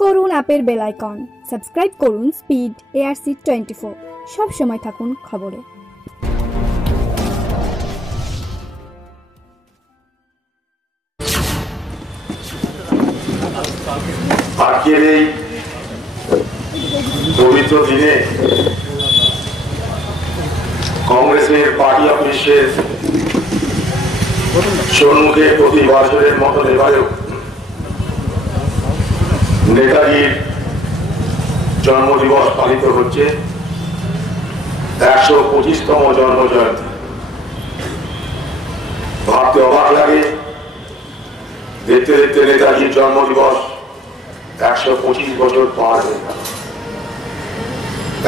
করুন অ্যাপের bell icon, subscribe করুন স্পিড ARC24, সব সময় থাকুন খবরে। আজকের এই পবিত্র দিনে কংগ্রেসের পার্টি অফিসের সম্মুখে প্রতি বছরের মতো এবারেও নেতাজির জন্মদিবস পালিত হচ্ছে। 125তম জন্ম জয়ন্তী। ভাবতে অবাক লাগে, দেখতে দেখতে নেতাজির জন্মদিবস 125 বছর পার হয়ে গেল।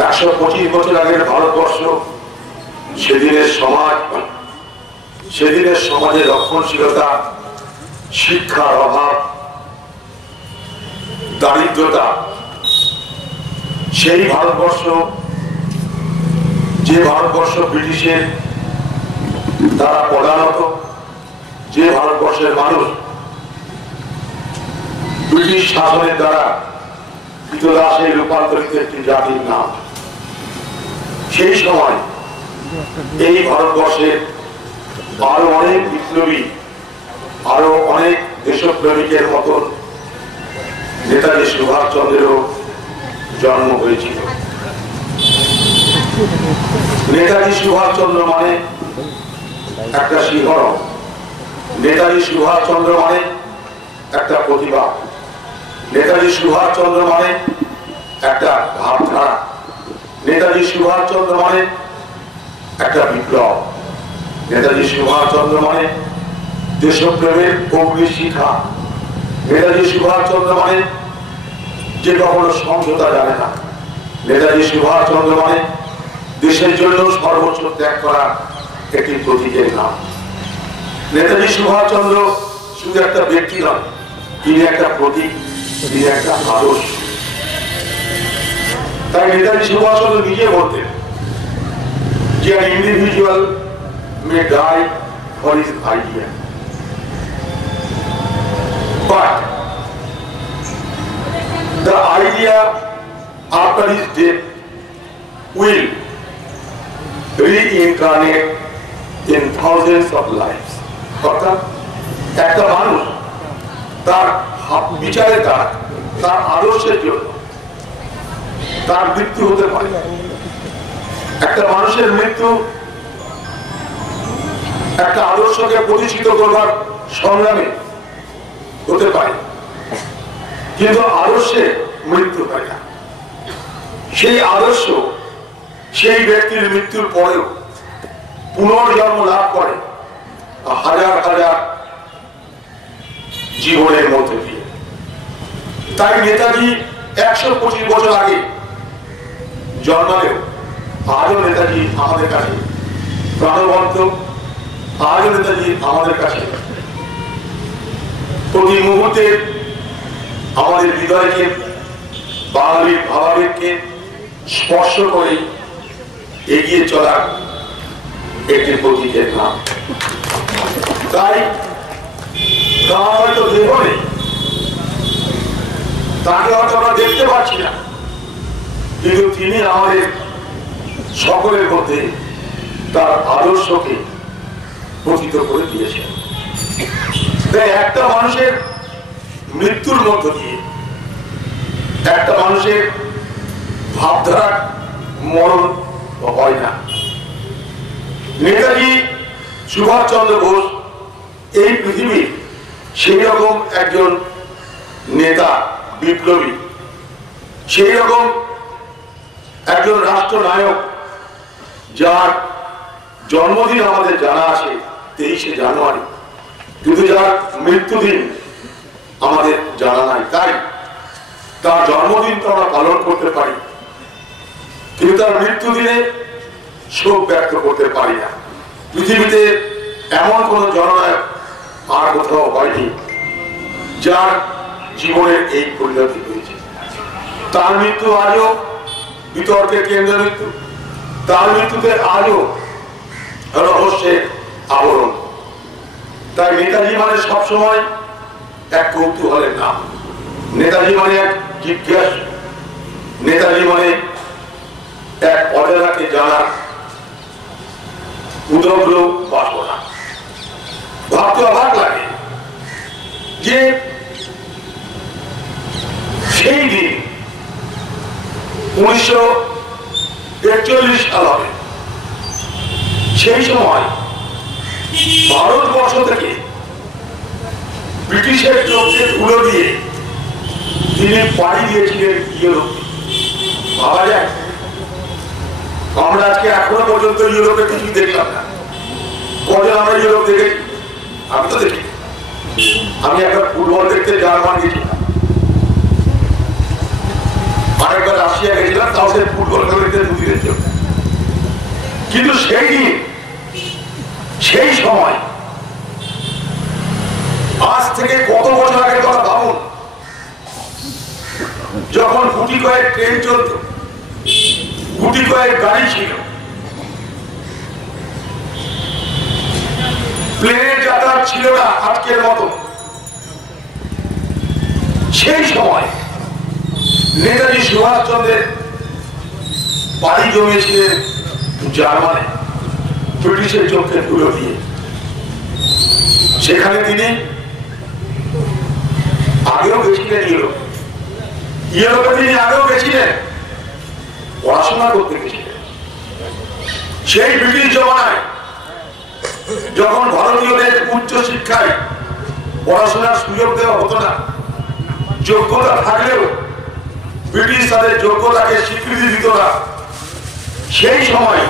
125 বছর আগের ভারতবর্ষ, সেদিনের সমাজের রক্ষণশীলতা, শিক্ষার অভাব, দারিদ্রতা, সেই ভারতবর্ষ, যে ভারতবর্ষ ব্রিটিশের দ্বারা পদানত, যে ভারতবর্ষের মানুষ ব্রিটিশ শাসনের দ্বারা ক্রীতদাসে রূপান্তরিত একটি জাতির নাম। সেই সময় এই ভারতবর্ষের আরো অনেক বিপ্লবী, আরো অনেক দেশপ্রেমিকের মতন নেতাজি সুভাষচন্দ্রেরও জন্ম হয়েছিল। নেতাজি সুভাষচন্দ্র মানে একটা শিহরণ, নেতাজি সুভাষচন্দ্র মানে একটা প্রতিভা, নেতাজি সুভাষচন্দ্র মানে একটা ভাবধারা, নেতাজি সুভাষচন্দ্র মানে একটা বিপ্লব, নেতাজি সুভাষচন্দ্র মানে দেশপ্রেমের অগ্নি শিখা, নেতাজি সুভাষচন্দ্র মানে যে কখনো সমঝোতা জানে না, নেতাজি সুভাষচন্দ্র মানে দেশের জন্য সর্বোচ্চ ত্যাগ করা একটি প্রতীকের নাম। নেতাজি সুভাষচন্দ্র শুধু একটা ব্যক্তি নয়, তিনি একটা প্রতীক, তিনি একটা আদর্শ। তাই নেতাজি সুভাষচন্দ্র নিজে বলতেন যে an individual may die for his idea, but the idea after his death will reincarnate in thousands of lives. অর্থাৎ একটা মানুষ তার বিচারে তার আদর্শের জন্য তার মৃত্যু হতে পারে। একটা মানুষের মৃত্যু একটা আদর্শকে প্রতিষ্ঠিত করবার সংগ্রামে হতে পারে, কিন্তু আদর্শে মৃত্যু হয় না। সেই আদর্শ সেই ব্যক্তির মৃত্যুর পরেও পুনর্জন্ম লাভ করে হাজার হাজার জীবনের মধ্যে দিয়ে। তাই নেতাজি 125 বছর আগে জন্মালেও আজও নেতাজি আমাদের কাছে প্রাণবন্ত, আজও নেতাজি আমাদের কাছে প্রতি মুহূর্তে আমাদের হৃদয়কে, বাঙালির ভাবাবেগকে স্পর্শ করে এগিয়ে চলার একটি প্রতীকের নাম। তাই তার হয়তো দেহ নেই, তাকে হয়তো আমরা দেখতে পাচ্ছি না, কিন্তু তিনি আমাদের সকলের মধ্যে তার আদর্শকে প্রতীত করে দিয়েছেন। তাই একটা মানুষের মৃত্যুর মধ্য দিয়ে একটা মানুষের ভাবধারার মরণ হয় না। নেতাজি সুভাষচন্দ্র বোস এই পৃথিবীর সেই রকম একজন নেতা, বিপ্লবী, সেই রকম একজন রাষ্ট্রনায়ক যার জন্মদিন আমাদের জানা আছে 23শে জানুয়ারি, কিন্তু যার মৃত্যুদিন আমাদের জানা নাই। তাই তার জন্মদিন তো আমরা পালন করতে পারি, কিন্তু তার মৃত্যুদিনে শোক ব্যক্ত করতে পারি না। পৃথিবীতে এমন কোন জননায়ক আর কোথাও হয়নি যার জীবনের এই পরিণতি হয়েছে। তার মৃত্যু আজও বিতর্কের কেন্দ্রবিন্দু, তার মৃত্যুতে আজও রহস্যের আবরণ। তাই নেতাজি মানে সবসময় এক কৌতূহলের নাম, নেতাজি মানে এক জিজ্ঞাস নেতা জীবনে এক অজানাকে জানার উদগ্র বাসনা। ভাবতে অবাক লাগে যে সেই দিন 1941 সাল হবে, সেই সময় ভারতবর্ষ থেকে ব্রিটিশের চোখে ধুলো দিয়ে তিনি পাড়ি দিয়েছিলেন ইউরোপে। ভাবা যায়, আমরা আজকে এখনো পর্যন্ত ইউরোপে কিছু দেখলাম না। কজন আমরা ইউরোপ দেখেছি? আমি তো দেখি। আমি একবার ফুটবল দেখতে জার্মান গেছিলাম, আরেকবার রাশিয়া গেছিলাম, তাও সে ফুটবল খেলতে দুদিনের জন্য। কিন্তু সেই দিন, সেই সময়, আজ থেকে কত বছর আগের কথা ভাবুন, যখন গুটি কয়েক ট্রেন চলত, গুটি কয়েক গাড়ি ছিল, প্লেনের যাতায়াত ছিল না আজকের মতো। সেই সময় নেতাজি সুভাষচন্দ্রের বাড়ি জমিয়েছিলেন জার্মানে, ব্রিটিশের চোখে ধুলো দিয়ে। সেখানে তিনি আগেও গেছিলেন ইউরোপে তিনি আগেও গেছিলেন, পড়াশোনা করতে গেছিলেন। সেই ব্রিটিশ জমানায় যখন ভারতীয়দের উচ্চ শিক্ষায় পড়াশোনার সুযোগ দেওয়া হতো না, যোগ্যতা থাকলেও ব্রিটিশ তাদের যোগ্যতাকে স্বীকৃতি দিত না, সেই সময়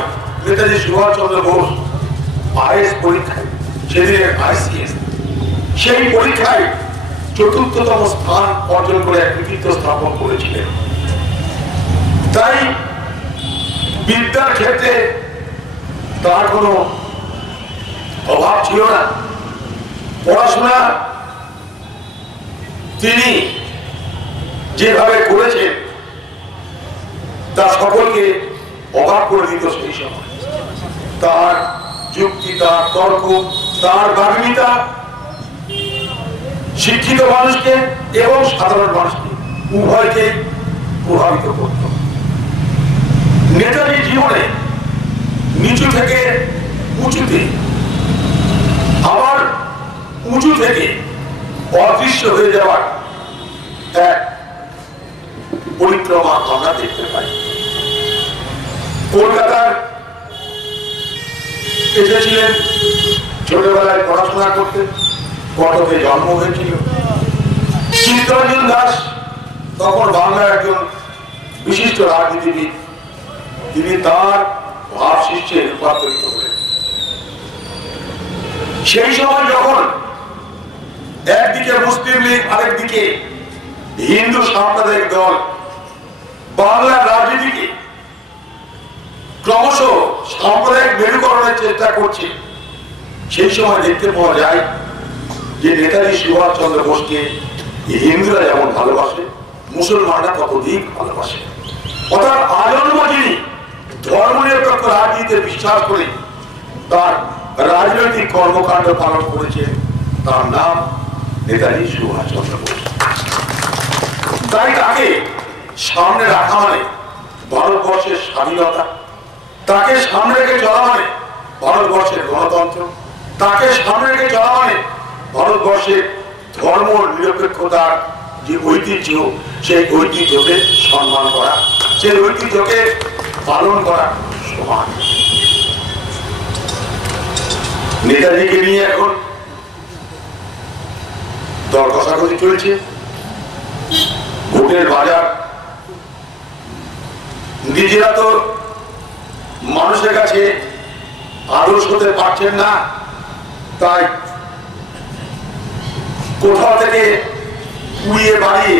নেতাজি সুভাষচন্দ্র বোস আইএস পরীক্ষায়, সেদিনের আইসিএস, সেই পরীক্ষায় চতুর্থতম স্থান অর্জন করে এক কৃতিত্ব স্থাপন করেছিলেন। তাই বিদ্যার ক্ষেত্রে তার কোনো অভাব ছিল না। পড়াশোনা তিনি যেভাবে করেছেন তা সকলকে অবাক করে দিত সেই সময়। তার যুক্তি, তার তর্ক, তার বাগ্মিতা শিক্ষিত মানুষকে এবং সাধারণ মানুষকে উভয়কে প্রভাবিত করত। নেতাজির জীবনে নিচু থেকে উঁচুতে, আবার উঁচু থেকে অদৃশ্য হয়ে যাওয়ার এক পরিক্রমা আমরা দেখতে পাই। কলকাতার এসেছিলেন ছোটবেলায় পড়াশোনা করতে, কটকে জন্ম হয়েছিল। চিত্তরঞ্জন দাস তখন বাংলার একজন বিশিষ্ট রাজনীতিবিদ, তিনি তার ভাব শিষ্যে রূপান্তরিত হলেন। সেই সময় যখন একদিকে মুসলিম লীগ, আরেকদিকে হিন্দু সাম্প্রদায়িক দল বাংলার রাজনীতিকে ক্রমশ সাম্প্রদায়িক মেরুকরণের চেষ্টা করছে, সেই সময় দেখতে পাওয়া যায় যে নেতাজি সুভাষচন্দ্র বোসকে হিন্দুরা যেমন ভালোবাসে, মুসলমানরা ততোধিক ভালোবাসে। অর্থাৎ আজন্ম যিনি ধর্মনিরপেক্ষ রাজনীতিতে বিশ্বাস করে তার রাজনৈতিক কর্মকাণ্ড পালন করেছে, তার নাম নেতাজি সুভাষচন্দ্র বোস। তাই তাকে সামনে রাখা মানে ভারতবর্ষের স্বাধীনতা, তাকে সামনে রেখে চলা মানে ভারতবর্ষের গণতন্ত্র, তাকে সামনে রেখে চলা মানে ভারতবর্ষের ধর্ম নিরপেক্ষতার যে ঐতিহ্য, সেই ঐতিহ্যকে সম্মান করা, সেই ঐতিহ্যকে পালন করা সমান। নেতাজিকে নিয়ে এখন দর কষাকষি চলছে, ভোটের বাজার। নিজেরা তো মানুষের কাছে আদর্শ হতে পারছেন না, তাই কোথাও থেকে পুড়িয়ে বাড়িয়ে,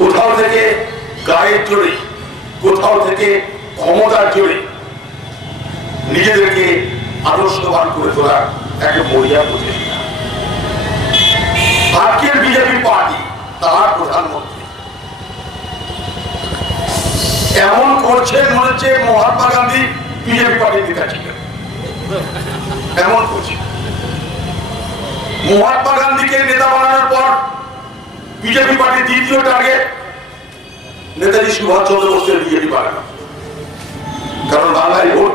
কোথাও থেকে গায়ের জোরে, কোথাও থেকে ক্ষমতার জোরে নিজেদেরকে আদর্শবান করে তোলার একটা মরিয়া প্রচেষ্টা। আজকের বিজেপি পার্টি, তার প্রধানমন্ত্রী এমন করছেন মনে হচ্ছে মহাত্মা গান্ধী বিজেপি পার্টির নেতা ছিলেন, এমন করছে। মহাত্মা গান্ধীকে নেতা বানানোর পর বিজেপি পার্টির দ্বিতীয় টার্গেট নেতাজি সুভাষচন্দ্র বোসের বিজেপি পার্টি, কারণ বাংলায় ভোট।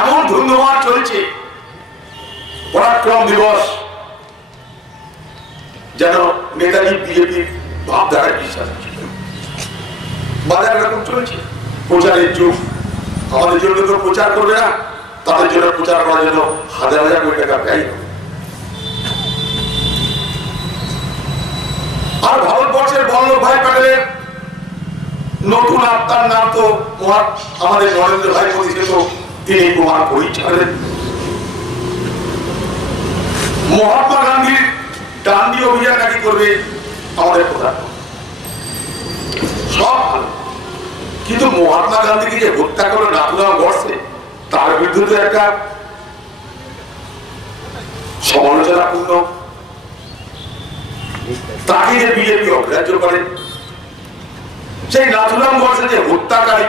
এমন ধন্যবাদ চলছে পরাক্রম দিবস, যেন নেতাজি বিজেপির ভাবধারায় বিশ্বাস ছিল। বাজার এরকম চলছে, প্রচারের যুগ। আমাদের জন্য তো প্রচার করবে না, তাদের জন্য প্রচার করার জন্য হাজার হাজার কোটি টাকা ব্যয় হবে। আর ভারতবর্ষের বল্লভভাই প্যাটেলের নতুন আত্মার নাম তো আমাদের নরেন্দ্র ভাই মোদীকে তো তিনি প্রমাণ করেছিলেন। মহাত্মা গান্ধীর ডান্ডি অভিযান নাকি করবে আমাদের প্রধান, সব ভালো, কিন্তু মহাত্মা গান্ধীকে যে হত্যা করলো নাথুরাম গডসে, তার বিরুদ্ধে তো একটা সমালোচনাপূর্ণ, তাকে যে বিজেপি অগ্রাহ্য করে। সেই নাথুরাম গডসে যে হত্যাকারী,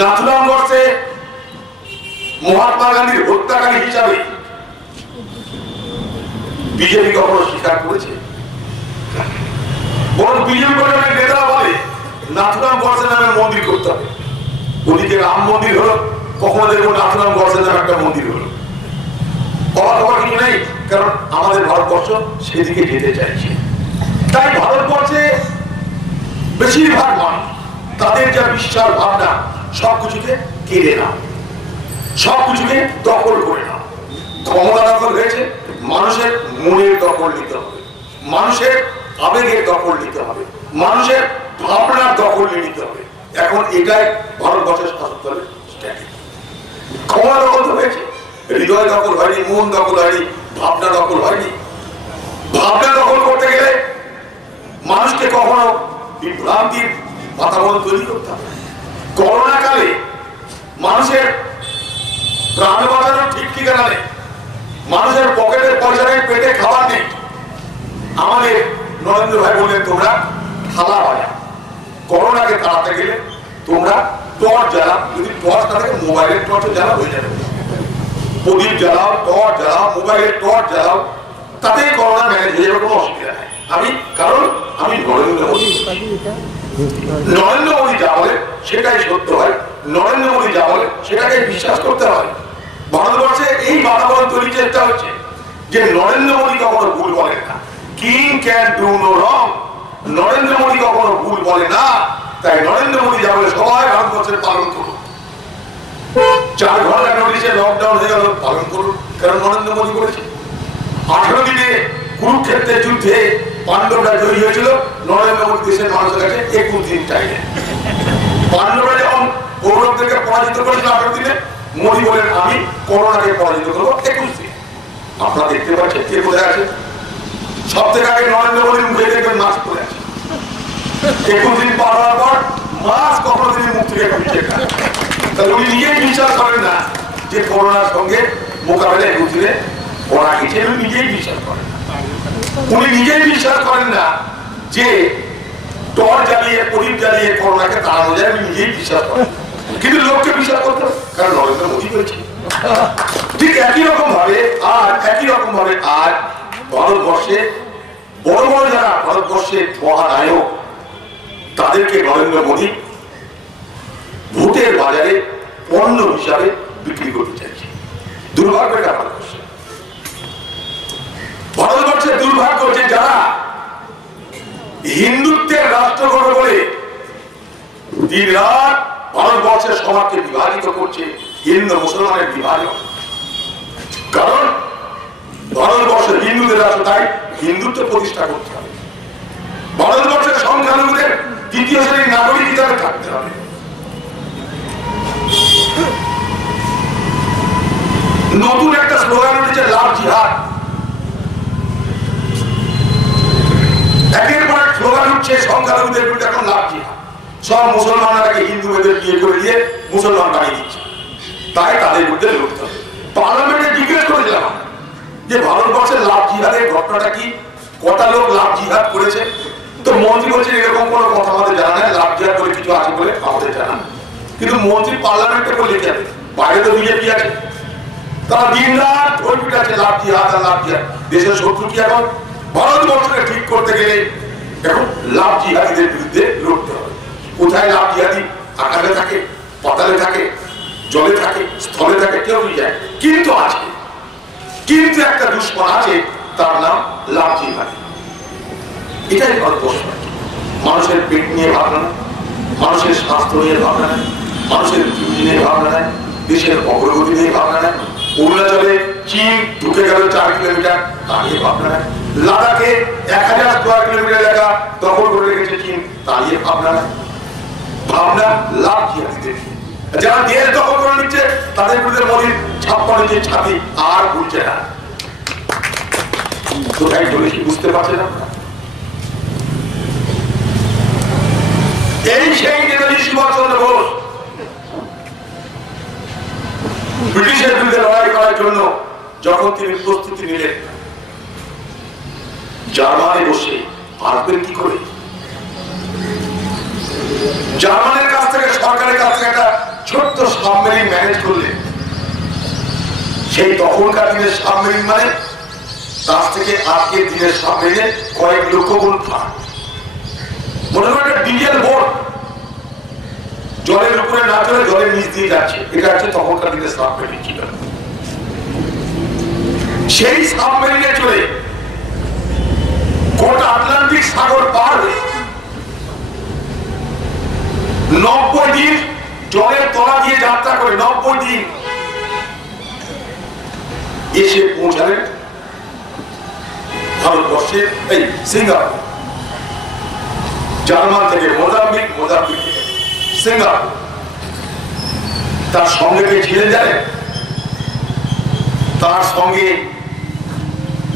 নাথুরাম গডসে মহাত্মা গান্ধীর হত্যাকারী হিসাবে বিজেপি কখনো স্বীকার করেছে? বরং বিজেপি নেতারা বলে নাথুরাম গডসে নামে মন্দির করতে হবে। ওদিকে রাম মন্দির হলো, কখনো দেখবো নাথুরাম গডসে নামে একটা মন্দির হলো। অবাক হওয়ার কিছু নেই, কারণ আমাদের ভারতবর্ষ সেদিকে যেতে চাইছে। তাই ভারতবর্ষে বেশিরভাগ মানুষ তাদের যা বিশ্বাস ভাবনা সবকিছুকে কেড়ে নাও, সবকিছুকে দখল করে নাও। ক্ষমতা দখল হয়েছে, মানুষের মনের দখল নিতে হবে, মানুষের আবেগের দখল নিতে হবে, মানুষের ভাবনার দখল নিতে হবে। এখন এটাই ভারতবর্ষের শাসক দলের স্ট্র্যাটেজি। ক্ষমতা দখল তো হয়েছে, হৃদয় দখল হয়নি, মন দখল হয়নি, ভাবনা দখল হয়নি। ভাবনা দখল করতে গেলে মানুষকে কখনো বিভ্রান্তির বাতাবরণ তৈরি করতে হবে। করোনা কালে মানুষের প্রাণ বাঁচানোর ঠিক ঠিকানা নেই, মানুষের পকেটের পয়সা নেই, পেটে খাবার নেই। আমাদের নরেন্দ্র ভাই বললেন তোমরা থালা বাজা, করোনাকে তাড়াতে গেলে তোমরা টর্চ জ্বালাও, যদি টর্চ না থাকে মোবাইলের টর্চ জ্বালাও, হয়ে যাবে। প্রদীপ জ্বালাও, টর্চ জ্বালাও, মোবাইলের টর্চ জ্বালাও, তাতেই করোনা ম্যানেজ হয়ে যাবে, কোনো অসুবিধা নেই। কারণ আমি নরেন্দ্র মোদী, নরেন্দ্র মোদী যা বলে সেটাই সত্য হয়, নরেন্দ্র মোদী যা বলে সেটাকে বিশ্বাস করতে হয়। ভারতবর্ষে এই বাতাবরণ তৈরি চেষ্টা হচ্ছে যে নরেন্দ্র মোদী কখনো ভুল বলেন না, king can do no wrong. Narendra Modi কখনো ভুল বলে না, তাই নরেন্দ্র মোদী যা বলে সবাই ভারতবর্ষের পালন করুন। 4 ঘন্টা নোটিশে লকডাউন হয়ে গেল, পালন করুন, কারণ নরেন্দ্র মোদী বলেছে। 18 দিনে কুরুক্ষেত্রের যুদ্ধে পাণ্ডবরা জয়ী হয়েছিল, নরেন্দ্র মোদী দেশের মানুষের কাছে 21 দিন চাইলেন। পাণ্ডবরা যখন কৌরবদেরকে পরাজিত করেছিল 18 দিনে, মোদী বলেন আমি করোনাকে পরাজিত করবো 21 দিন। আপনারা দেখতে পাচ্ছেন কে কোথায় আছে? সব থেকে আগে নরেন্দ্র মোদীর মুখে দেখবেন মাস্ক পরে আছে। 21 দিন পার হওয়ার পর মাস্ক কখনো তিনি মুখ থেকে খুঁজছে না। তাহলে উনি নিজেই বিশ্বাস করেন না যে করোনার সঙ্গে মোকাবেলা 21 দিনে করা গেছে, উনি নিজেই বিশ্বাস করেন না। উনি নিজেই বিশ্বাস করেন না যে টর্চ জ্বালিয়ে, প্রদীপ জ্বালিয়ে করোনাকে তাড়ানো যায়, উনি নিজেই বিশ্বাস করেন। কিন্তু লোককে বিশ্বাস করতে হবে, কারণ নরেন্দ্র মোদী করেছে। ঠিক একই রকম ভাবে আজ ভারতবর্ষে বড় বড় যারা ভারতবর্ষের মহানায়ক, তাদেরকে নরেন্দ্র মোদী ভোটের বাজারে পণ্য হিসাবে বিক্রি করতে চাইছে। দুর্ভাগ্যটা ভারতবর্ষের দুর্ভাগ্য যে যারা হিন্দুত্বের রাষ্ট্র গড়ে বলে দিন রাত ভারতবর্ষের সমাজকে বিভাজিত করছে, হিন্দু মুসলমানের বিভাজন। কারণ ভারতবর্ষের হিন্দুদের রাষ্ট্র, তাই হিন্দুত্ব প্রতিষ্ঠা করতে হবে। ভারতবর্ষের সংখ্যালঘুদের 2য় শ্রেণীর নাগরিক হিসাবে থাকতে হবে। নতুন একটা স্লোগান উঠেছে, লাভ জিহাদ। একের পর এক স্লোগান উঠছে সংখ্যালঘুদের বিরুদ্ধে, এখন লাভ জিহাদ। সব মুসলমানরাকে হিন্দুদের বিয়ে করে দিয়ে মুসলমান বানিয়ে দিচ্ছে, তাই তাদের বিরুদ্ধে লড়তে হবে। পার্লামেন্টে জিজ্ঞেস করেছিলাম যে ভারতবর্ষের লাভ জিহাদের ঘটনাটা কি, কটা লোক লাভ জিহাদ করেছে? তো মন্ত্রী বলছেন এরকম কোনো কথা আমাদের জানা নেই, লাভ জিহাদ করে কিছু আছে বলে আমাদের জানা। কিন্তু মন্ত্রী পার্লামেন্টে বলে যাবে, বাইরে তো বিজেপি আছে, তারা দিন রাত ভোট পিটাচ্ছে লাভ জিহাদ আর লাভ জিহাদ। দেশের শত্রু কি এখন ভারতবর্ষকে ঠিক করতে গেলে এখন লাভ জিহাদিদের বিরুদ্ধে লড়তে হবে। কোথায় লাভ জিহাদি? আকাশে থাকে, পাতালে থাকে, জলে থাকে, স্থলে থাকে, কেউ যায়, কিন্তু আছে, কিন্তু একটা দুশ্মন আছে, তার নাম লাভ জিহাদি। এটাই ভারতবর্ষ। মানুষের পেট নিয়ে ভাবনা নেয়, মানুষের স্বাস্থ্য নিয়ে ভাবনা নেয়, মানুষের জীবন নিয়ে ভাবনা নেয়, দেশের অগ্রগতি নিয়ে ভাবনা নেয়। অরুণাচলে চীন ঢুকে গেল 4 কিলোমিটার, তা নিয়ে ভাবনা নেয়। লাদাখে 1000 স্কয়ার কিলোমিটার এলাকা দখল করে রেখেছে চীন, তা নিয়ে ভাবনা নেয়। ভাবনা লাভ জিহাদিদের। যারা দেশ দখল করে নিচ্ছে তাদের বিরুদ্ধে মোদীর 56 ইঞ্চির ছাতি আর ভুলছে না। কোথায় চলেছি বুঝতে পারছেন আপনারা? এই সেই নেতাজি সুভাষচন্দ্র বোস ব্রিটিশের বিরুদ্ধে লড়াই করার জন্য যখন তিনি প্রস্তুতি নিলেন, জার্মানি বসে আসবেন কি করে? জার্মানির কাছ থেকে, সরকারের কাছ থেকে একটা ছোট্ট সাবমেরিন ম্যানেজ করলেন। সেই তখনকার দিনের সাবমেরিন মানে তার থেকে আজকের দিনের সাবমেরিনে কয়েক লক্ষ গুণ ফাঁক। মনে হয় একটা ডিজেল বোট জলের উপরে না চলে জলের নিচ দিয়ে যাচ্ছে, এটা হচ্ছে তখনকার দিনের সাবমেরিন ছিল। সেই সাবমেরিনে চলে গোটা আটলান্টিক সাগর পার হয়ে 90 দিন জলের তলা দিয়ে যাত্রা করে 90 দিন এসে পৌঁছালেন ভারতবর্ষের এই সিঙ্গাপুর। জার্মান থেকে মোজাম্বিক, মোজাম্বিক থেকে সিঙ্গাপুর। তার সঙ্গে কে ছিলেন জানেন? তার সঙ্গে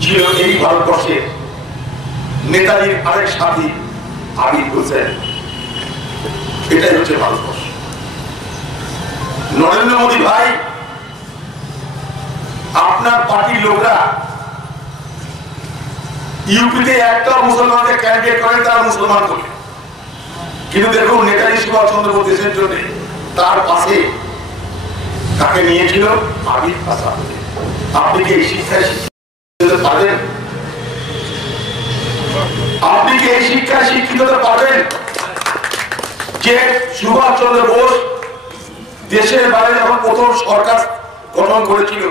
ছিল এই ভারতবর্ষের নেতাজির আরেক সাথী আবির হোসেন। এটাই হচ্ছে ভারতবর্ষ। নরেন্দ্র মোদী ভাই, আপনার পার্টির লোকরা ইউপিতে একটা মুসলমানকে ক্যান্ডিডেট করেন, তারা মুসলমান করে। কিন্তু দেখুন নেতাজি সুভাষচন্দ্র বোস দেশের জন্য তার পাশে তাকে নিয়েছিল আবির আসাদ। আপনি কি এই শিক্ষায় শিক্ষিত পারেন? আপনি কি এই শিক্ষায় শিক্ষিত পারেন যে সুভাষচন্দ্র বোস দেশের বাইরে যখন প্রথম সরকার গঠন করেছিল,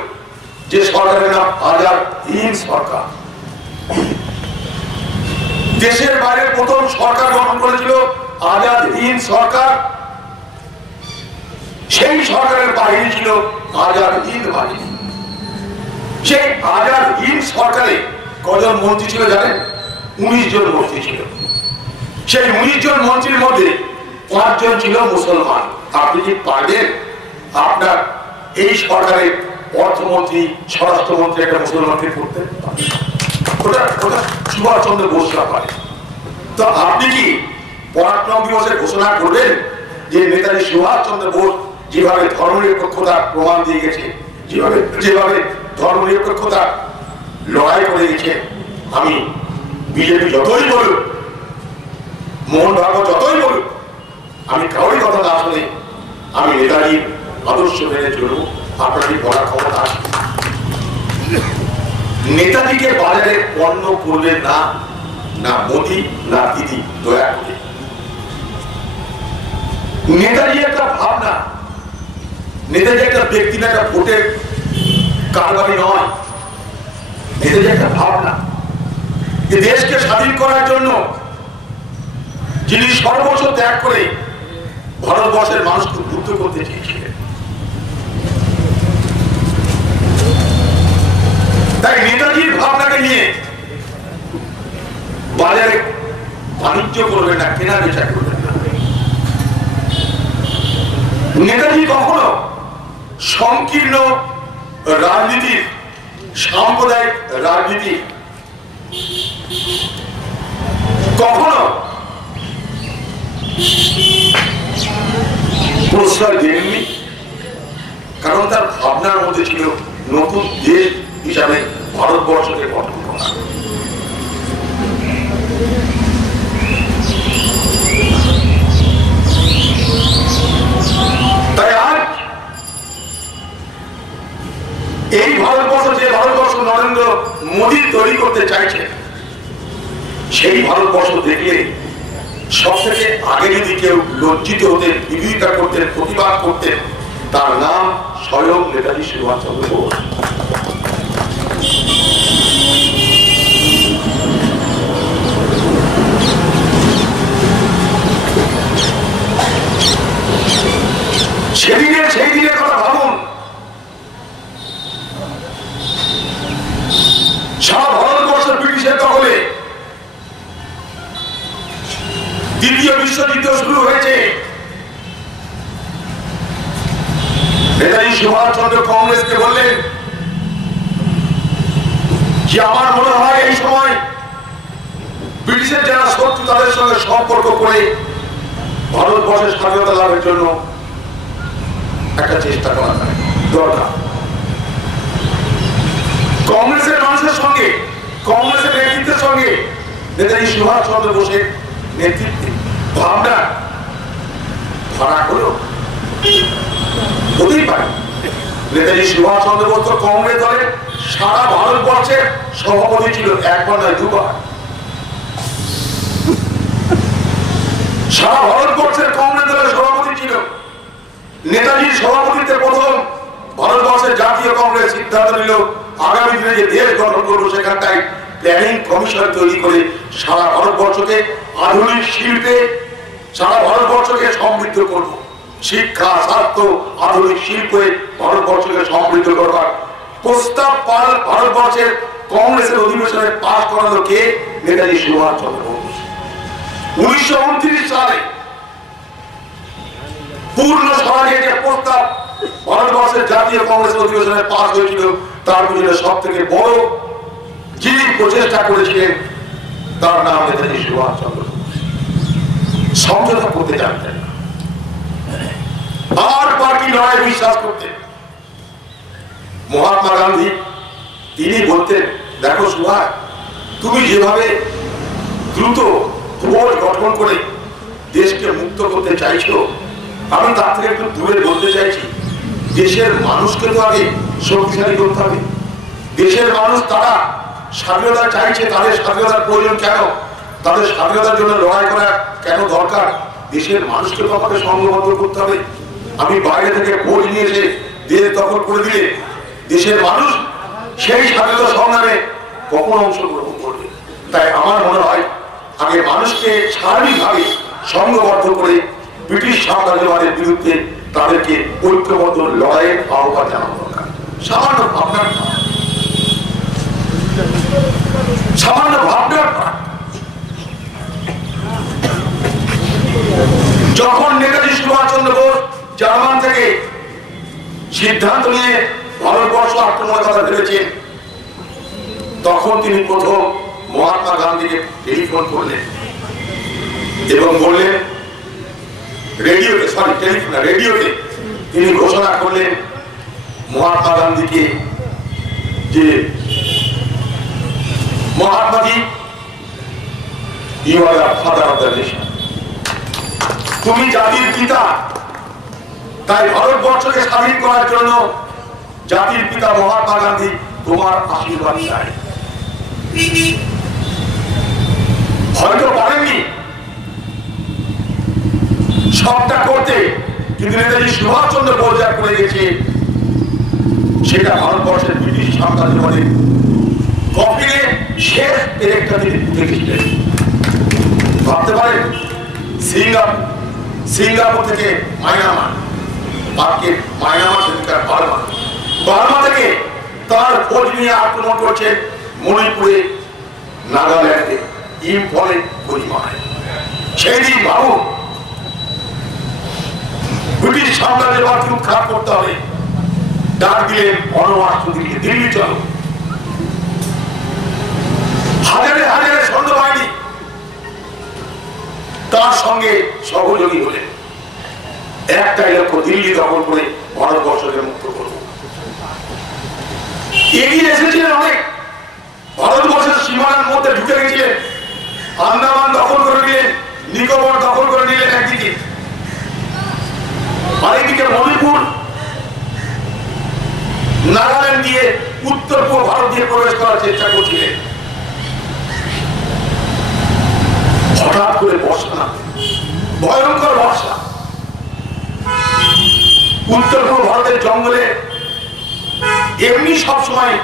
যে সরকারের নাম আজাদ হিন্দ সরকার, দেশের বাইরে প্রথম সরকার গঠন করেছিল আজাদ হিন্দ সরকার, সেই সরকারের বাহিনী ছিল আজাদ হিন্দ বাহিনী। সেই আজাদ হিন্দ সরকারে কজন মন্ত্রী ছিল জানেন? 19 জন মন্ত্রী ছিল। সেই 19 জন মন্ত্রীর মধ্যে 5 জন ছিল মুসলমান। আপনি কি পারবেন আপনার এই সরকারের অর্থমন্ত্রী, স্বরাষ্ট্রমন্ত্রী একটা মুসলমানকে করতে? ওটা সুভাষচন্দ্র বোসরা পারে। তো আপনি কি পরাক্রম দিবসের ঘোষণা করবেন যে নেতাজি সুভাষচন্দ্র বোস যেভাবে ধর্মনিরপেক্ষতার প্রমাণ দিয়ে গেছে, যেভাবে ধর্মনিরপেক্ষতা লড়াই করে গেছে, আমি বিজেপি যতই বলুক, মোহন ভাগবত যতই বলুক, আমি কারোরই কথা না শুনে আমি নেতাজির আদর্শ মেনে চলবো, আপনারই বলার ক্ষমতা আছে। নেতাজিকে বাজারে পণ্য করবেন না, না মোদি না দিদি, দয়া করে। নেতাজি একটা ভাবনা, নেতাজি একটা ব্যক্তি না, একটা ভোটের কারবারি নয়। নেতাজি একটা ভাবনা, দেশকে স্বাধীন করার জন্য যিনি সর্বস্ব ত্যাগ করে ভারতবর্ষের মানুষকে উদ্বুদ্ধ করতে চেয়েছিলেন। তাই নেতাজির ভাবনাকে নিয়ে বাজারে বাণিজ্য করবেন না, কেনা বেচা করবেন না। নেতাজি কখনো সংকীর্ণ রাজনীতির, সাম্প্রদায়িক রাজনীতি কখনো প্রশ্রয় দেননি, কারণ তার ভাবনার মধ্যে ছিল নতুন দেশ হিসাবে ভারতবর্ষকে গঠন করা। তাই আজ এই ভারতবর্ষ, যে ভারতবর্ষ নরেন্দ্র মোদী তৈরি করতে চাইছে, সব থেকে আগে যদি কেউ লজ্জিত হতেন, বিরোধিতা করতেন, প্রতিবাদ করতেন, তার নাম স্বয়ং নেতাজি সুভাষচন্দ্র বোস। সেই দিনের কথা ভাবুন। সারা ভারতবর্ষ ব্রিটিশের দখলে, দ্বিতীয় বিশ্বযুদ্ধ শুরু হয়েছে। নেতাজি সুভাষচন্দ্র কংগ্রেসকে বললেন যে আমার মনে হয় এই সময় ব্রিটিশের যারা শত্রু তাদের সঙ্গে সম্পর্ক করে ভারতবর্ষের স্বাধীনতা লাভের জন্য একটা চেষ্টা করা দরকার। কংগ্রেসের মানুষের সঙ্গে, কংগ্রেসের নেতৃত্বের সঙ্গে নেতাজি সুভাষচন্দ্র বোসের নেতৃত্বে ভাবনা ফারাক হলো, হতেই পারে। নেতাজি সুভাষচন্দ্র বোস তো কংগ্রেস দলের সারা ভারতবর্ষের সভাপতি ছিল, একবার নয় দুবার। সারা ভারতবর্ষের কংগ্রেস দলের সভাপতি ছিল। নেতাজির সভাপতিত্বে প্রথম ভারতবর্ষের জাতীয় কংগ্রেস সিদ্ধান্ত নিল আগামী দিনে যে দেশ গঠন করবো সেখানটায় প্ল্যানিং কমিশন তৈরি করে সারা ভারতবর্ষকে আধুনিক শিল্পে, সারা ভারতবর্ষকে সমৃদ্ধ করব। শিক্ষা, স্বাস্থ্য, আধুনিক শিল্পে ভারতবর্ষকে সমৃদ্ধ করবার প্রস্তাব ভারতবর্ষের কংগ্রেসের অধিবেশনে পাশ করালো কে? নেতাজি সুভাষচন্দ্র বোস। 1929 সালে পূর্ণ স্বরাজের যে প্রস্তাব ভারতবর্ষের জাতীয় কংগ্রেসের অধিবেশনে পাশ হয়েছিল, তার পিছনে সব থেকে বড় যিনি প্রচেষ্টা করেছিলেন তার নাম নেতাজি সুভাষচন্দ্র বোস। সমঝোতা করতে জানতেন না, আর পার্টি লড়াই বিশ্বাস করতেন। মহাত্মা গান্ধী তিনি বলতেন, দেখো সুভাষ, তুমি যেভাবে দ্রুত ফৌজ গঠন করে দেশকে মুক্ত করতে চাইছো, আমি তার থেকে একটু দূরে বলতে চাইছি, দেশের মানুষকে তো আগে শক্তিশালী করতে হবে। দেশের মানুষ তারা স্বাধীনতা চাইছে, তাদের স্বাধীনতার প্রয়োজন কেন, তাদের স্বাধীনতার জন্য লড়াই করা কেন দরকার, দেশের মানুষকে তো আমাকে সংঘবদ্ধ করতে হবে। আমি বাইরে থেকে ভোট নিয়ে এসে দেশ দখল করে দিলে দেশের মানুষ সেই স্বাধীনতা সংগ্রামে কখনো অংশগ্রহণ করবে। তাই আমার মনে হয় আগে মানুষকে স্বাভাবিকভাবে সংঘবদ্ধ করে ব্রিটিশ সাম্রাজ্যবাদের বিরুদ্ধে তাদেরকে ঐক্যবদ্ধ লড়াইয়ের আহ্বান জানানো দরকার। সামান্য ভাবনার যখন নেতাজি সুভাষচন্দ্র বোস জার্মান থেকে সিদ্ধান্ত নিয়ে ভারতবর্ষ আক্রমণের কথা ভেবেছেন, তখন তিনি প্রথম মহাত্মা গান্ধীকে টেলিফোন করলেন এবং বললেন, রেডিওতে তিনি ঘোষণা করলেন মহাত্মা গান্ধীকে যে Mahatmaji, you are the father of the nation, তুমি জাতির পিতা। তাই ভারতবর্ষকে স্বাধীন করার জন্য জাতির পিতা মহাত্মা গান্ধী তোমার আশীর্বাদ চাই। হয়তো পারেননি সবটা করতে, কিন্তু নেতাজি সুভাষচন্দ্র বোস যা করে গেছে সেটা ভারতবর্ষের ব্রিটিশ সাম্রাজ্যবাদের কফিনে শেষ পেরেকটা তিনি দেখেছিলেন। ভাবতে পারেন সিঙ্গাপুর থেকে মায়ানমার, মায়ানমার থেকে বার্মা থেকে তার ফৌজ নিয়ে আক্রমণ করছে মণিপুরে, নাগাল্যান্ডে, ইম্ফলে, কোহিমায়। সেই দিন ভাবুন, ব্রিটিশ সাম্রাজ্যবাদকে উৎখাত করতে হবে, ডাক দিলেন অনবাস্ত্র দিল্লি, দিল্লি চলো। হাজারে হাজারে সৈন্যবাহিনী তার সঙ্গে সহযোগী হলেন, একটাই লক্ষ্য, দিল্লি দখল করে ভারতবর্ষকে মুক্ত করব। এগিয়ে এসেছিলেন অনেক, ভারতবর্ষের সীমানার মধ্যে ঢুকে গেছিলেন, আন্দামান দখল করে নিলেন, নিকোবর দখল করে নিলেন একদিকে, আরেকদিকে মণিপুর, নাগাল্যান্ড দিয়ে উত্তর পূর্ব ভারত দিয়ে প্রবেশ করার চেষ্টা করছিলেন। হঠাৎ করে বর্ষা না, ভয়ঙ্কর বর্ষা। উত্তর পূর্ব ভারতের জঙ্গলে এমনি সবসময়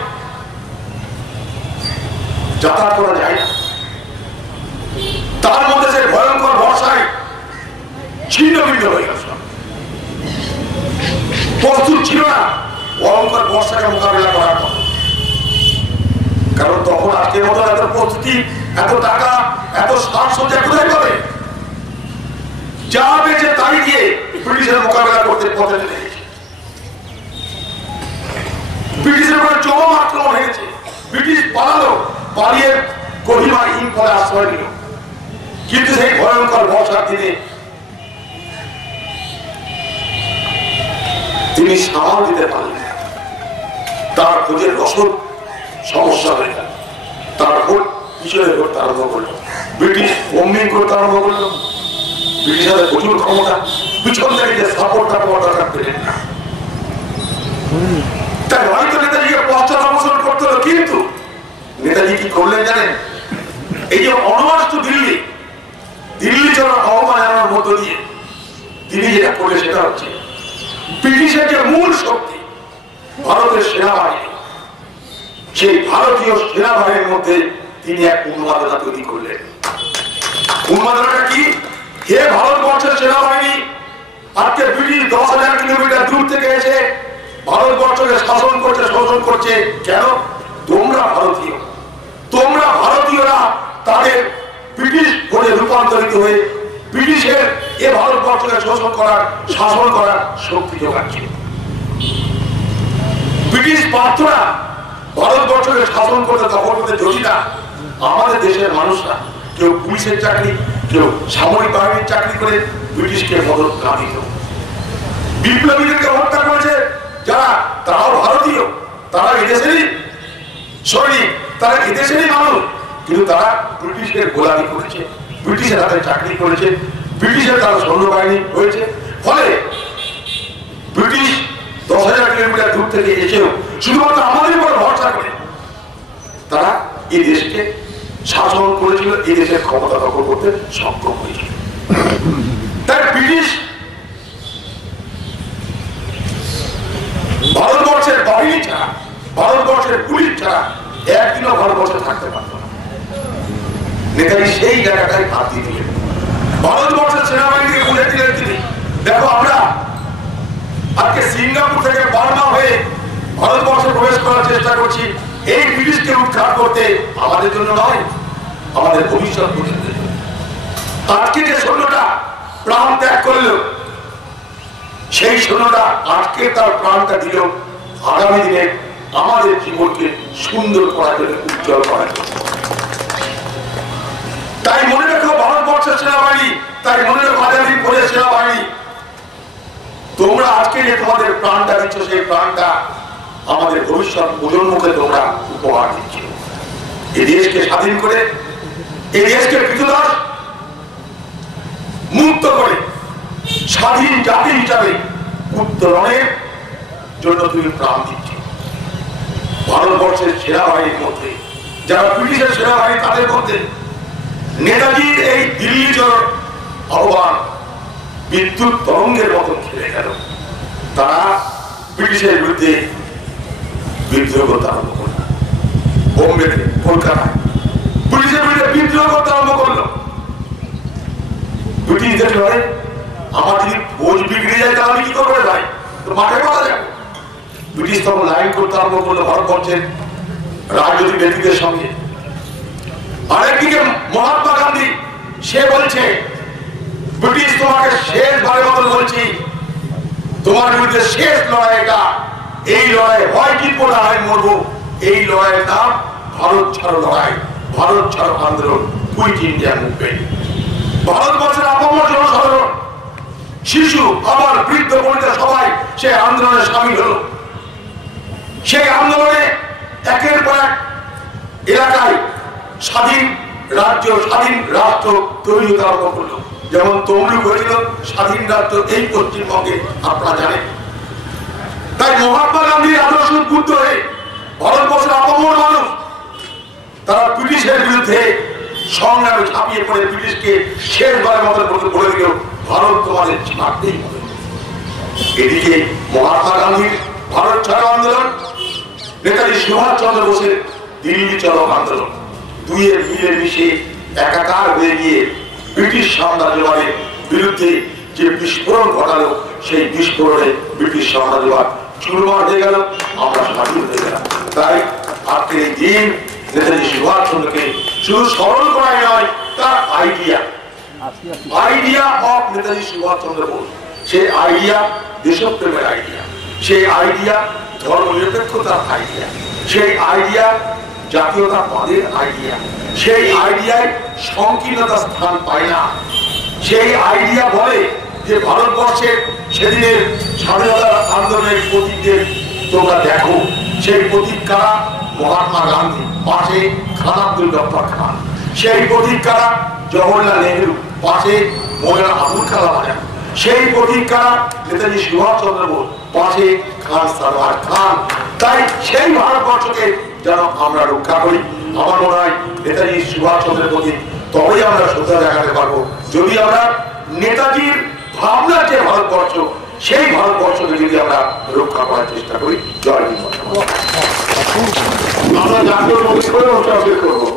যাতায়াত করা যায় না, তার মধ্যে সে ভয়ঙ্কর বর্ষায় ছিন্ন ভিন্ন হয়ে গেল। প্রস্তুত ছিল না ভয়ঙ্কর বর্ষাকে মোকাবিলা করার পর, কারণ তখন আজকের মতো এত প্রস্তুতি, এত টাকা, এত সাজসজ্জা কোথায় পাবে? যা পেয়েছে তাই দিয়ে ব্রিটিশের মোকাবিলা করতে পথে চলে গেছে। ব্রিটিশের উপরে চরম আক্রমণ হয়েছে, ব্রিটিশ পালালো, পালিয়ে কোহিমা ইম্ফলে আশ্রয় নিল। কিন্তু সেই ভয়ঙ্কর বর্ষার দিনে তিনি সামাল দিতে পারলেন, তার খোঁজের রসদ সমস্যা হয়ে গেল। তার ভোট পিছনে করতে আরম্ভ করলো, ব্রিটিশ বম্বিং করতে আরম্ভ করলো। ব্রিটিশদের প্রচুর ক্ষমতা, পিছন থেকে যে সাপোর্টটা পাওয়া দরকার পেলেন না। তাই হয়তো নেতাজিকে পশ্চাদপসরণ করতে হলো, কিন্তু নেতাজি কি করলেন জানেন? এই যে অনবাস্ত দিল্লি, দিল্লি চলার আহ্বান জানানোর মধ্য দিয়ে তিনি যেটা করলেন সেটা হচ্ছে ব্রিটিশের যে মূল শক্তি ভারতের সেনাবাহিনী, সেই ভারতীয় সেনাবাহিনীর মধ্যে তিনি এক উন্মাদনা তৈরি করলেন। উন্মাদনাটা কি? হে ভারতবর্ষের সেনাবাহিনী, আজকে ব্রিটিশ 10,000 কিলোমিটার দূর থেকে এসে ভারতবর্ষকে শাসন করছে, শোষণ করছে। কেন? তোমরা ভারতীয়, তোমরা ভারতীয়রা তাদের ব্রিটিশ বলে রূপান্তরিত হয়ে ব্রিটিশের এ ভারতবর্ষকে শোষণ করার, শাসন করার শক্তি যোগাচ্ছে। ব্রিটিশ পাত্ররা ভারতবর্ষকে শাসন করতে, দখল করতে যদি না আমাদের দেশের মানুষরা কেউ পুলিশের চাকরি, কেউ সামরিক বাহিনীর চাকরি করে ব্রিটিশকে মদত না দিত। বিপ্লবীদেরকে হত্যা করেছে যারা, তারাও ভারতীয়, তারা এদেশেরই সৈনিক, তারা এদেশেরই মানুষ, কিন্তু তারা ব্রিটিশের গোলামি করেছে, ব্রিটিশের হাতে চাকরি করেছে, ব্রিটিশের তারা সৈন্যবাহিনী হয়েছে। ফলে ব্রিটিশ 10,000 কিলোমিটার দূর থেকে এসেও শুধুমাত্র আমাদের উপর ভরসা করে তারা এই দেশকে শাসন করেছিল, এই দেশের ক্ষমতা দখল করতে সক্ষম হয়েছিল। তাই ব্রিটিশ ভারতবর্ষের বাহিনী ছাড়া, ভারতবর্ষের পুলিশ ছাড়া একদিনও ভারতবর্ষে থাকতে পারত না। নেতাজি সেই জায়গাটায় হাত দিয়ে দিলেন, ভারতবর্ষের সেনাবাহিনীকে বুঝে দিলেন তিনি, দেখো আমরা আজকে সিঙ্গাপুর থেকে বার্মা হয়ে ভারতবর্ষে প্রবেশ করার চেষ্টা করছি, এই ব্রিটিশকে উদ্ধার করতে আমাদের জন্য নয়, আমাদের ভবিষ্যৎ প্রজন্মের জন্য। আজকে যে সৈন্যটা প্রাণ ত্যাগ করল, সেই সৈন্যটা আজকে তার প্রাণটা দিল আগামী দিনে আমাদের জীবনকে সুন্দর করার জন্য, উজ্জ্বল করার জন্য। তাই মনে রেখো ভারতবর্ষের সেনাবাহিনী, তাই মনে রেখো আজাদী পরের সেনাবাহিনী, তোমরা আজকে যে তোমাদের প্রাণটা দিচ্ছ, সেই প্রাণটা আমাদের ভবিষ্যৎ প্রজন্মকে তোমরা উপহার দিচ্ছ। এই দেশকে স্বাধীন করে, এই দেশকে কৃতদাস মুক্ত করে স্বাধীন জাতি হিসাবে উত্তরণের জন্য তুমি প্রাণ দিচ্ছ। ভারতবর্ষের সেনাবাহিনীর মধ্যে যারা ব্রিটিশের সেনাবাহিনী, তাদের মধ্যে নেতাজির এই দিল্লি চলার আহ্বান বিদ্যুৎ তরঙ্গের মতন খেলে গেল। তারা ব্রিটিশের বিরুদ্ধে বিদ্রোহ করতে আরম্ভ করল, বোম্বেতে, কলকাতায় ব্রিটিশের বিরুদ্ধে বিদ্রোহ করতে আরম্ভ করলো। ব্রিটিশ দেখল, আমার যদি ভোজ বিগড়ে যায় তাহলে আমি কি করবো ভাই, তো মাঠে পাওয়া যাবে। ব্রিটিশ তখন লাইন করতে আরম্ভ করলো ভারতবর্ষের রাজনৈতিক ব্যক্তিদের সঙ্গে। আরেকদিকে মহাত্মা গান্ধী, সে বলছে ব্রিটিশ তোমাকে শেষবারের মতো বলছি, তোমার বিরুদ্ধে শেষ লড়াইটা, এই লড়াই হয় জিতবো না হয় মরবো। এই লড়াইয়ের নাম ভারত ছাড়ো লড়াই, ভারত ছাড়ো আন্দোলন, কুইট ইন্ডিয়া মুভমেন্ট। ভারতবর্ষের আপামর জনসাধারণ, শিশু, আবার বৃদ্ধ বনিতা সবাই সেই আন্দোলনে সামিল হলো। সেই আন্দোলনে একের পর এক এলাকায় স্বাধীন রাজ্য, স্বাধীন রাষ্ট্র তৈরি হতে আরম্ভ করলো। যেমন তমলুক হয়েছিল স্বাধীন রাষ্ট্র এই পশ্চিমবঙ্গে, আপনারা জানেন। তাই মহাত্মা গান্ধীর আদর্শ উদ্বুদ্ধ হয়ে ভারতবর্ষের আপামর মানুষ তারা ব্রিটিশের বিরুদ্ধে সংগ্রামে ঝাঁপিয়ে পড়ে ব্রিটিশকে শেষবারের মতো বলে দিল ভারত তোমাদের ছাড়তেই হবে। এদিকে মহাত্মা গান্ধীর ভারত ছাড়ো আন্দোলন, নেতাজি সুভাষ চন্দ্র বোসের দিল্লি চলো আন্দোলন, দুইয়ের মিলে মিশে একাকার হয়ে গিয়ে ব্রিটিশ সাম্রাজ্যবাদের বিরুদ্ধে যে বিস্ফোরণ ঘটালো, সেই বিস্ফোরণে ব্রিটিশ সাম্রাজ্যবাদ চুরমার হয়ে গেল, আমরা স্বাধীন হয়ে গেলাম। তাই আজকের এই দিন নেতাজি সুভাষ চন্দ্রকে শুধু স্মরণ করাই নয়, তার আইডিয়া অফ নেতাজি সুভাষ চন্দ্র বোস, সেই আইডিয়া দেশপ্রেমের আইডিয়া, সেই আইডিয়া ধর্মনিরপেক্ষতার আইডিয়া, সেই আইডিয়া জাতীয়তাবাদের আইডিয়া, সেই আইডিয়ায় সংকীর্ণতা স্থান পায় না। সেই আইডিয়া বলে যে ভারতবর্ষের সেদিনের স্বাধীনতার আন্দোলনের প্রতীকদের তোমরা দেখো, সেই প্রতীক কারা? মহাত্মা গান্ধী, পাশে খান আব্দুল গফফার খান। সেই প্রতীক কারা? জওহরলাল নেহরু, পাশে মৌলানা আবুল কালাম আজাদ। সেই প্রতীক কারা? নেতাজি সুভাষ চন্দ্র বোস, পাশে খান সারওয়ার খান। তাই সেই ভারতবর্ষকে যেন আমরা রক্ষা করি। আমার মনে হয় নেতাজি সুভাষ চন্দ্রের প্রতি তবেই আমরা শ্রদ্ধা দেখাতে পারবো যদি আমরা নেতাজির ভাবনা যে ভারতবর্ষ, সেই ভারতবর্ষকে যদি আমরা রক্ষা করার চেষ্টা করি। জয় হিন্দ। আমরা জাতীয় করবো।